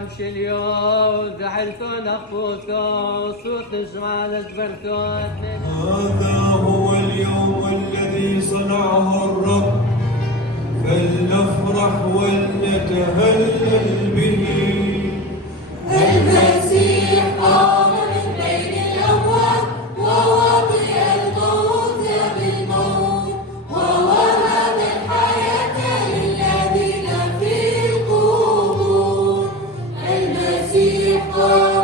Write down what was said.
امشي اليوم زعلتون اخوتكم صوت نسمع جبرتون. هذا هو اليوم الذي صنعه الرب، فلنفرح ولنتهلل به. المسيح قام من بين الأموات ووطئ الموت بالموت، ووهب الحياة للذين في القبور. المسيح قام